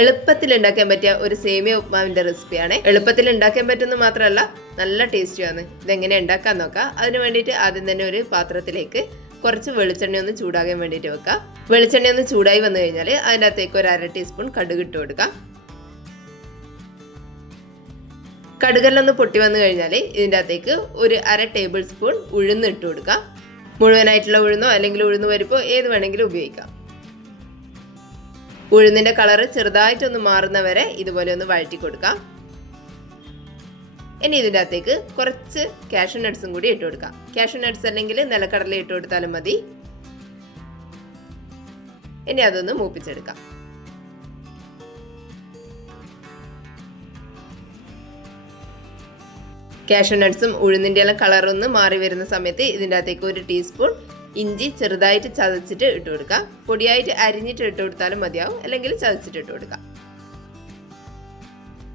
എളുപ്പത്തിൽ ഉണ്ടാക്കാൻ പറ്റിയ ഒരു സേമിയ ഉപ്മാവിന്റെ റെസിപ്പിയാണ്. എളുപ്പത്തിൽ ഉണ്ടാക്കാൻ പറ്റുന്ന മാത്രമല്ല നല്ല ടേസ്റ്റിയാണ്. ഇതെങ്ങനെ ഉണ്ടാക്കാൻ നോക്കാം. അതിന് വേണ്ടിയിട്ട് ആദ്യം തന്നെ ഒരു പാത്രത്തിലേക്ക് കുറച്ച് വെളിച്ചെണ്ണ ഒന്ന് ചൂടാകാൻ വേണ്ടിയിട്ട് വെക്കാം. വെളിച്ചെണ്ണ ഒന്ന് ചൂടായി വന്നു കഴിഞ്ഞാൽ അതിനകത്തേക്ക് ഒരു 1/2 ടീസ്പൂൺ കടുക് ഇട്ട് കൊടുക്കാം. കടുകെല്ലാം ഒന്ന് പൊട്ടി വന്നു കഴിഞ്ഞാൽ ഇതിൻ്റെ അകത്തേക്ക് ഒരു 1/2 ടേബിൾ സ്പൂൺ ഉഴുന്ന് ഇട്ട് കൊടുക്കാം. മുഴുവനായിട്ടുള്ള ഉഴുന്നോ അല്ലെങ്കിൽ ഉഴുന്ന് പരിപ്പോ ഏത് വേണമെങ്കിലും ഉപയോഗിക്കാം. ഉഴുന്നിന്റെ കളറ് ചെറുതായിട്ടൊന്ന് മാറുന്നവരെ ഇതുപോലെ ഒന്ന് വഴറ്റി കൊടുക്കാം. ഇനി ഇതിൻ്റെ അകത്തേക്ക് കുറച്ച് കാഷ്യൂ നട്ട്സും കൂടി ഇട്ട് കൊടുക്കാം. കാഷ്യൂ നട്ട്സ് അല്ലെങ്കിൽ നിലക്കടല ഇട്ട് കൊടുത്താലും മതി. ഇനി അതൊന്ന് മൂപ്പിച്ചെടുക്കാം. കാഷ്യൂ നട്ട്സും ഉഴുന്നിൻ്റെ എല്ലാം കളറൊന്ന് മാറി വരുന്ന സമയത്ത് ഇതിൻ്റെ അകത്തേക്ക് 1 ടീസ്പൂൺ ഇഞ്ചി ചെറുതായിട്ട് ചതച്ചിട്ട് ഇട്ട് കൊടുക്കാം. പൊടിയായിട്ട് അരിഞ്ഞിട്ട് ഇട്ട് കൊടുത്താലും മതിയാവും, അല്ലെങ്കിൽ ചതച്ചിട്ട് ഇട്ട് കൊടുക്കാം.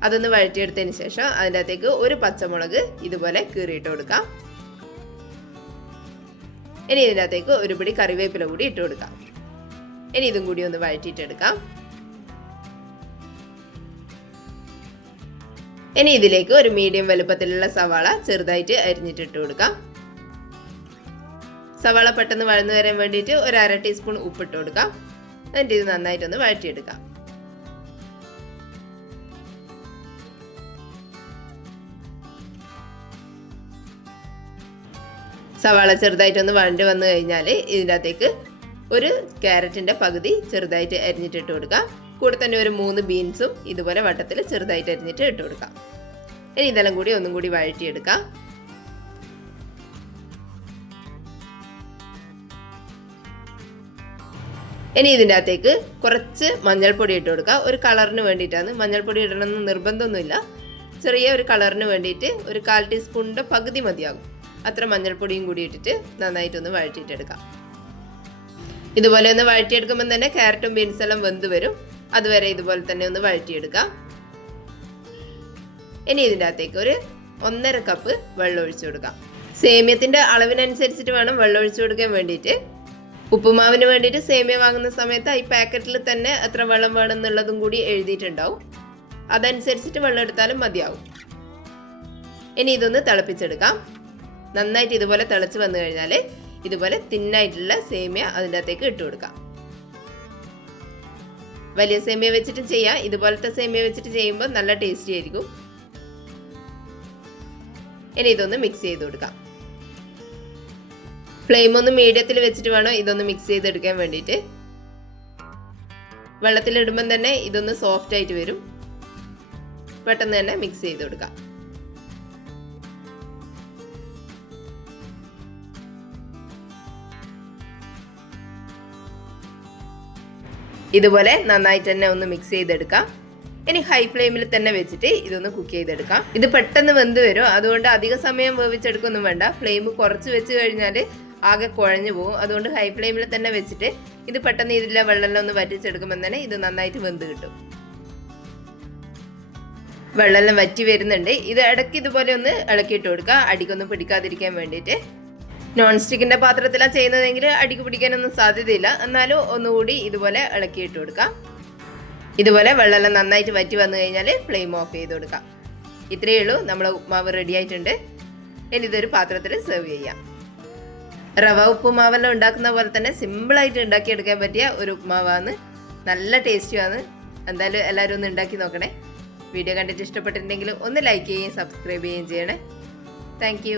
അതൊന്ന് വഴറ്റിയെടുത്തതിന് ശേഷം അതിൻ്റെ അകത്തേക്ക് ഒരു പച്ചമുളക് ഇതുപോലെ കീറിയിട്ട് കൊടുക്കാം. ഇനി ഇതിൻ്റെ അകത്തേക്ക് ഒരു പിടി കറിവേപ്പില കൂടി ഇട്ട് കൊടുക്കാം. ഇനി ഇതും കൂടി ഒന്ന് വഴറ്റിയിട്ടെടുക്കാം. ഇനി ഇതിലേക്ക് ഒരു മീഡിയം വലുപ്പത്തിലുള്ള സവാള ചെറുതായിട്ട് അരിഞ്ഞിട്ട് ഇട്ട് കൊടുക്കാം. സവാള പെട്ടെന്ന് വഴന്നു വരാൻ വേണ്ടിയിട്ട് ഒരു 1/2 ടീസ്പൂൺ ഉപ്പിട്ട് കൊടുക്കാം. എന്നിട്ട് ഇത് നന്നായിട്ടൊന്ന് വഴറ്റിയെടുക്കാം. സവാള ചെറുതായിട്ടൊന്ന് വഴണ്ട് വന്നു കഴിഞ്ഞാൽ ഇതിൻ്റെ അകത്തേക്ക് ഒരു ക്യാരറ്റിൻ്റെ പകുതി ചെറുതായിട്ട് അരിഞ്ഞിട്ട് ഇട്ട് കൊടുക്കാം. കൂടെ തന്നെ ഒരു 3 ബീൻസും ഇതുപോലെ വട്ടത്തിൽ ചെറുതായിട്ട് അരിഞ്ഞിട്ട് ഇട്ട് കൊടുക്കാം. ഇനി ഇതെല്ലാം കൂടി ഒന്നും കൂടി വഴറ്റിയെടുക്കാം. ഇനി ഇതിൻ്റെ അകത്തേക്ക് കുറച്ച് മഞ്ഞൾപ്പൊടി ഇട്ട് കൊടുക്കുക. ഒരു കളറിന് വേണ്ടിയിട്ടാണ്. മഞ്ഞൾപ്പൊടി ഇടണമെന്ന് നിർബന്ധമൊന്നുമില്ല. ചെറിയ ഒരു കളറിന് വേണ്ടിയിട്ട് ഒരു 1/4 ടീസ്പൂണിൻ്റെ പകുതി മതിയാകും. അത്ര മഞ്ഞൾപ്പൊടിയും കൂടി ഇട്ടിട്ട് നന്നായിട്ടൊന്ന് വഴറ്റിയിട്ടെടുക്കാം. ഇതുപോലെ ഒന്ന് വഴറ്റിയെടുക്കുമ്പോൾ തന്നെ ക്യാരറ്റും ബീൻസെല്ലാം വെന്ത് വരും. അതുവരെ ഇതുപോലെ തന്നെ ഒന്ന് വഴറ്റിയെടുക്കാം. ഇനി ഇതിൻ്റെ അകത്തേക്ക് ഒരു 1.5 കപ്പ് വെള്ളം ഒഴിച്ചു കൊടുക്കാം. സേമിയത്തിൻ്റെ അളവിനനുസരിച്ചിട്ട് വേണം വെള്ളം ഒഴിച്ചു കൊടുക്കാൻ വേണ്ടിയിട്ട്. ഉപ്പുമാവിന് വേണ്ടിയിട്ട് സേമിയ വാങ്ങുന്ന സമയത്ത് ഈ പാക്കറ്റിൽ തന്നെ എത്ര വെള്ളം വേണം എന്നുള്ളതും കൂടി എഴുതിയിട്ടുണ്ടാവും. അതനുസരിച്ചിട്ട് വെള്ളം എടുത്താലും മതിയാവും. ഇനി ഇതൊന്ന് തിളപ്പിച്ചെടുക്കാം. നന്നായിട്ട് ഇതുപോലെ തിളച്ച് വന്നു കഴിഞ്ഞാൽ ഇതുപോലെ തിന്നായിട്ടുള്ള സേമിയ അതിൻ്റെ അകത്തേക്ക് ഇട്ട് കൊടുക്കാം. വലിയ സേമിയ വെച്ചിട്ട് ചെയ്യാം. ഇതുപോലത്തെ സേമിയ വെച്ചിട്ട് ചെയ്യുമ്പോൾ നല്ല ടേസ്റ്റി ആയിരിക്കും. ഇനി ഇതൊന്ന് മിക്സ് ചെയ്ത് കൊടുക്കാം. ഫ്ലെയിം ഒന്ന് മീഡിയത്തിൽ വെച്ചിട്ട് വേണം ഇതൊന്ന് മിക്സ് ചെയ്തെടുക്കാൻ വേണ്ടിയിട്ട്. വെള്ളത്തിലിടുമ്പം തന്നെ ഇതൊന്ന് സോഫ്റ്റ് ആയിട്ട് വരും. പെട്ടെന്ന് തന്നെ മിക്സ് ചെയ്ത് കൊടുക്കാം. ഇതുപോലെ നന്നായിട്ട് തന്നെ ഒന്ന് മിക്സ് ചെയ്തെടുക്കാം. ഇനി ഹൈ ഫ്ലെയിമിൽ തന്നെ വെച്ചിട്ട് ഇതൊന്ന് കുക്ക് ചെയ്തെടുക്കാം. ഇത് പെട്ടെന്ന് വെന്ത് വരും. അതുകൊണ്ട് അധിക സമയം വേവിച്ചെടുക്കൊന്നും വേണ്ട. ഫ്ലെയിം കുറച്ച് വെച്ച് കഴിഞ്ഞാൽ ആകെ കുഴഞ്ഞു പോകും. അതുകൊണ്ട് ഹൈ ഫ്ലെയിമിൽ തന്നെ വെച്ചിട്ട് ഇത് പെട്ടെന്ന് ഇതിലെ വെള്ളമെല്ലാം ഒന്ന് വറ്റിച്ചെടുക്കുമ്പോൾ തന്നെ ഇത് നന്നായിട്ട് വെന്ത് കിട്ടും. വെള്ളമെല്ലാം വറ്റി വരുന്നുണ്ട്. ഇത് ഇടയ്ക്ക് ഇതുപോലെ ഒന്ന് ഇളക്കിയിട്ട് കൊടുക്കുക, അടിക്കൊന്നും പിടിക്കാതിരിക്കാൻ വേണ്ടിയിട്ട്. നോൺ സ്റ്റിക്കിൻ്റെ പാത്രത്തിലാണ് ചെയ്യുന്നതെങ്കിൽ അടിക്ക് പിടിക്കാനൊന്നും സാധ്യതയില്ല. എന്നാലും ഒന്നുകൂടി ഇതുപോലെ ഇളക്കിയിട്ട് കൊടുക്കാം. ഇതുപോലെ വെള്ളമെല്ലാം നന്നായിട്ട് വറ്റി വന്നു കഴിഞ്ഞാൽ ഫ്ലെയിം ഓഫ് ചെയ്ത് കൊടുക്കാം. ഇത്രയേ ഉള്ളൂ. നമ്മളെ ഉപ്മാവ് റെഡി ആയിട്ടുണ്ട്. ഇനി ഇതൊരു പാത്രത്തിൽ സെർവ് ചെയ്യാം. റവ ഉപ്പുമാവെല്ലാം ഉണ്ടാക്കുന്ന പോലെ തന്നെ സിമ്പിളായിട്ട് ഉണ്ടാക്കിയെടുക്കാൻ പറ്റിയ ഒരു ഉപ്മാവാണ്. നല്ല ടേസ്റ്റിയാണ്. എന്തായാലും എല്ലാവരും ഒന്ന് ഉണ്ടാക്കി നോക്കണേ. വീഡിയോ കണ്ടിട്ട് ഇഷ്ടപ്പെട്ടിട്ടുണ്ടെങ്കിൽ ഒന്ന് ലൈക്ക് ചെയ്യുകയും സബ്സ്ക്രൈബ് ചെയ്യുകയും ചെയ്യണേ. താങ്ക്